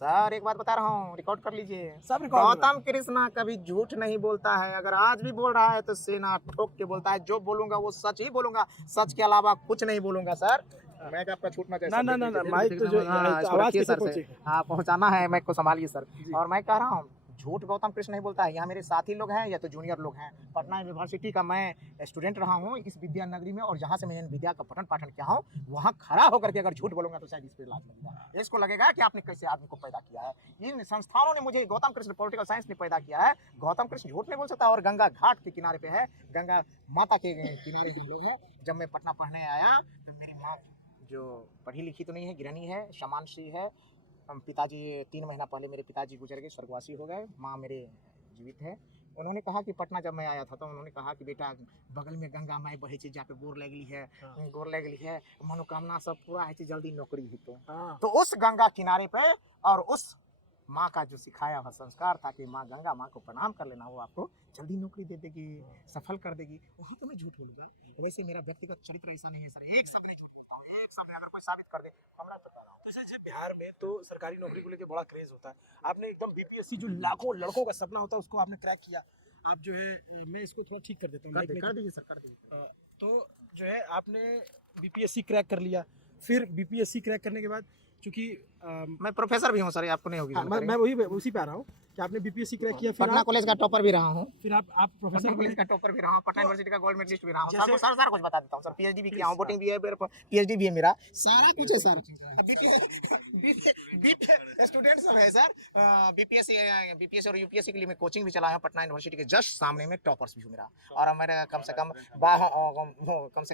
Sir एक बात बता रहा हूँ, रिकॉर्ड कर लीजिए। सब रिकॉर्ड हो रहा है। गौतम कृष्णा कभी झूठ नहीं बोलता है, अगर आज भी बोल रहा है तो सेना ठोक के बोलता है। जो बोलूंगा वो सच ही बोलूंगा, सच के अलावा कुछ नहीं बोलूंगा सर। मैं आपका छूटना चाहिए ना ना ना ना, माइक तो जो हाँ, इसको आवाज रखिए कैसे सर से। पहुंचेगी? हाँ पहुंचाना है, माइक को संभालिए सर। जी। और मैं कह रहा हूँ झूठ गौतम कृष्ण नहीं बोलता है। यहाँ मेरे साथी लोग हैं या तो जूनियर लोग हैं। पटना यूनिवर्सिटी का मैं स्टूडेंट रहा हूँ इस विद्या नगरी में, और जहाँ से मैंने विद्या का पठन पाठन किया हूँ, वहाँ खड़ा होकर के अगर झूठ बोलूंगा तो शायद इस पर लाज लगेगा। इसको लगेगा कि आपने कैसे आदमी को पैदा किया है। इन संस्थानों ने मुझे, गौतम कृष्ण पॉलिटिकल साइंस ने पैदा किया है। गौतम कृष्ण झूठ नहीं बोल सकता। और गंगा घाट के किनारे पे है, गंगा माता के किनारे हम लोग हैं। जब मैं पटना पढ़ने आया तो मेरी माँ, जो पढ़ी लिखी तो नहीं है, गृहिणी है, समानश्री है। पिताजी 3 महीना पहले मेरे पिताजी गुजर गए, स्वर्गवासी हो गए। माँ मेरे जीवित है। उन्होंने कहा कि पटना जब मैं आया था तो उन्होंने कहा कि बेटा बगल में गंगा माई बहे छी, जहाँ पे गोर लगली है, गोर लगली है, मनोकामना सब पूरा है, जल्दी नौकरी ही तो उस गंगा किनारे पे और उस माँ का जो सिखाया हुआ संस्कार था कि माँ गंगा माँ को प्रणाम कर लेना, वो आपको जल्दी नौकरी दे देगी, सफल कर देगी, वहाँ तो मैं झूठ बोलूंगा। वैसे मेरा व्यक्तिगत चरित्र ऐसा नहीं है सर, एक शब्द नहीं झूठ बोलता हूँ, एक शब्द अगर कोई साबित कर दे हमरा तो बता रहा हूँ। जैसे बिहार में तो सरकारी नौकरी को लेकर बड़ा क्रेज होता है। आपने एकदम बीपीएससी जो लाखों लड़कों का सपना होता है उसको आपने क्रैक किया। आप जो है, मैं इसको थोड़ा ठीक कर देता हूँ, कर दीजिए सर, कर दीजिए। तो जो है आपने बीपीएससी क्रैक कर लिया। फिर बीपीएससी क्रैक करने के बाद चूंकि मैं प्रोफेसर भी हूँ सर, आपको नहीं होगी मैं वही उसी पे आ रहा हूँ कि आपने बीपीएससी क्रैक किया। फिर पटना कॉलेज का टॉपर भी रहा हूँ। फिर आप प्रोफेसर कॉलेज का टॉपर भी रहा हूँ, पटना यूनिवर्सिटी का गोल्ड मेडलिस्ट भी रहा हूँ। जैसे- सर कुछ बता देता हूँ सर, पीएचडी भी किया हूँ, वोटिंग भी है, पीएचडी भी है, मेरा सारा कुछ है सर। स्टूडेंट सब है सर। बीपीएससी और यूपीएससी के लिए मैं कोचिंग भी चलाया हूँ पटना यूनिवर्सिटी के जस्ट सामने में, टॉपर्स भी हूँ मेरा। और मेरा कम से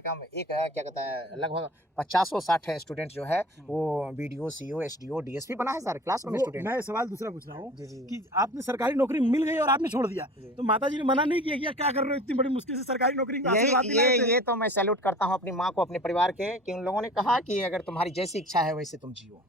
कम एक क्या कहता है, लगभग 50-60 स्टूडेंट जो है वो बीडीओ, सीओ, एसडीओ, डीएसपी बना है सर, क्लासरूम स्टूडेंट। मैं सवाल दूसरा पूछ रहा हूँ जी जी कि आपने सरकारी नौकरी मिल गई और आपने छोड़ दिया, तो माताजी ने मना नहीं किया कि यार क्या कर रहे हो, इतनी बड़ी मुश्किल से सरकारी नौकरी का आशीर्वाद दिलाए थे? ये तो मैं सैल्यूट करता हूँ अपनी माँ को, अपने परिवार के, कि उन लोगों ने कहा कि अगर तुम्हारी जैसी इच्छा है वैसे तुम जियो।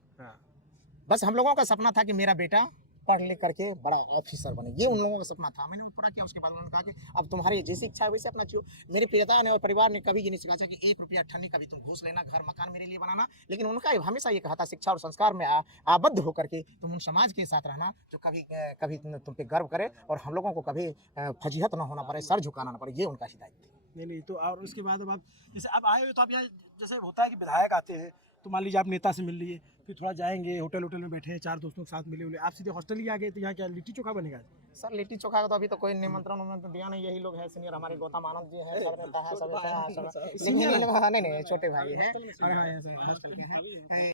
बस हम लोगों का सपना था कि मेरा बेटा पढ़ लिख करके बड़ा ऑफिसर बने, ये उन लोगों का सपना था। मैंने पूरा किया। उसके बाद उन्होंने कहा कि अब तुम्हारी जैसी इच्छा है वैसे अपना जियो। मेरे पिता ने और परिवार ने कभी ये नहीं सिखाया कि 1 रुपया ठन्नी कभी तुम घूस लेना, घर मकान मेरे लिए बनाना। लेकिन उनका हमेशा ये कहा था, शिक्षा और संस्कार में आबद्ध होकर के तुम उन समाज के साथ रहना जो कभी तुम पे गर्व करे और हम लोगों को कभी फजीहत ना होना पड़े, सर झुकाना ना पड़े, ये उनका हिदायत थी। नहीं तो और उसके बाद अब आप जैसे अब आए हो तो आप यहाँ, जैसे होता है कि विधायक आते हैं तो मान लीजिए आप नेता से मिल लिए, फिर थोड़ा जाएंगे होटल में बैठे हैं, 4 दोस्तों के साथ मिले, आप सीधे हॉस्टल ही आ गए, तो यहाँ क्या लिट्टी चोखा बनेगा? सर लिट्टी चोखा का तो अभी तो कोई निमंत्रण दिया नहीं। यही लोग हैं सीनियर हमारे, गौतम आनंद जी हैं, सर नेता है, सब नहीं छोटे भाई है।